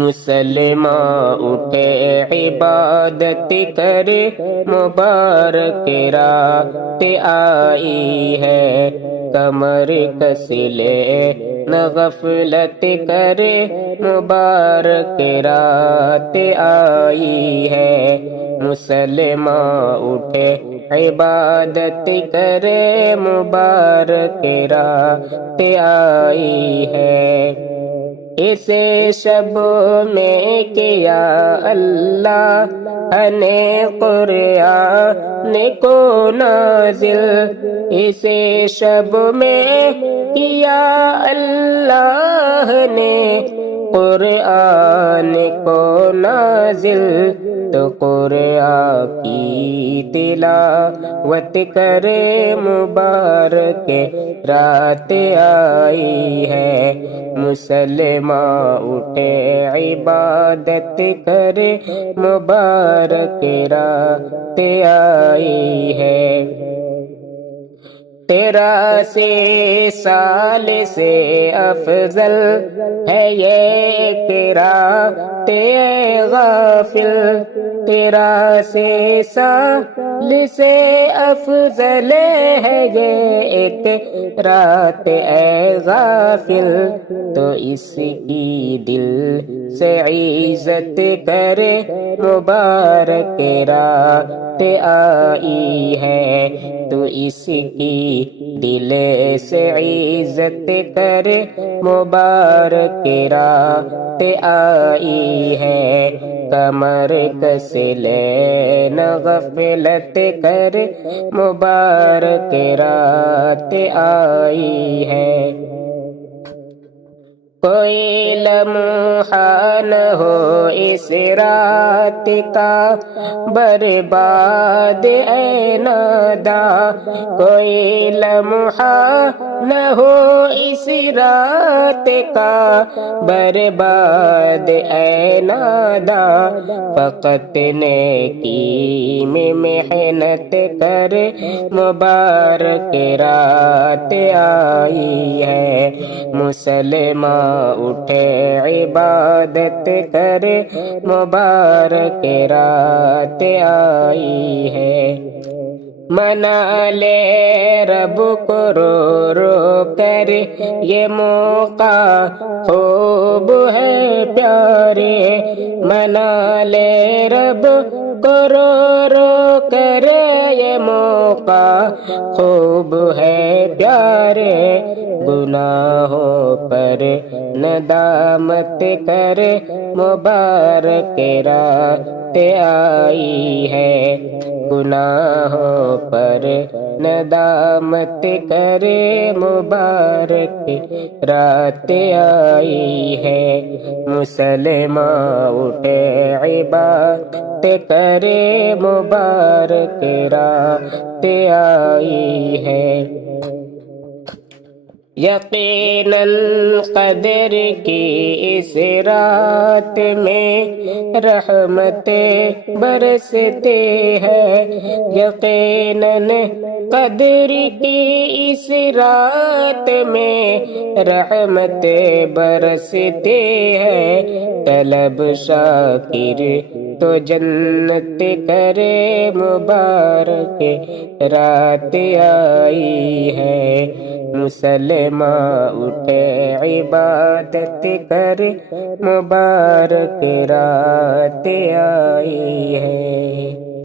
مسلمان اٹھے عبادت کرے مبارک رات آئی ہے، کمر کس لے نہ غفلت کرے مبارک رات آئی ہے، مسلمان اٹھے عبادت کرے مبارک رات آئی ہے، اسے شب میں کیا اللہ نے قرآن کو نازل، اسے شب میں کیا اللہ نے قرآن کو نازل، تو قرآن کی تلاوت کرے مبارک رات آئی ہے، مسلمان اٹھے عبادت کرے مبارک رات آئی ہے، 83 سال سے افضل ہے یہ ایک رات اے غافل، 83 سال سے افضل ہے یہ ایک رات اے غافل، تو اس کی دل سے عزت کرے مبارک رات آئی ہے، تو اس کی دل سے عزت کرے مبارک رات آئی ہے، کمر کس لے نہ غفلت کرے مبارک رات آئی ہے، کوئی لمحہ نہ ہو اس رات کا برباد اے ناداں، کوئی لمحہ نہ ہو اس رات کا برباد اے ناداں، فقط نیکی میں محنت کر مبارک رات آئی ہے، مسلمان اٹھے عبادت کرے مبارک رات آئی ہے، منا لے رب کو رو رو کر یہ موقع خوب ہے پیارے، منا لے رب کو رو رو کر یہ موقع خوب ہے پیارے، گناہوں پر ندامت کر مبارک رات آئی ہے، گناہوں پر ندامت کر مبارک رات آئی ہے، مسلمان اٹھے عبادت کرے مبارک رات آئی ہے، یقیناً قدر کی اس رات میں رحمتیں برستے ہیں، یقیناً قدر کی اس رات میں رحمتیں برستے ہیں، طلب شاکر تو جنت کرے مبارک رات آئی ہے، مسلمان اٹھے عبادت کر مبارک رات آئی ہے۔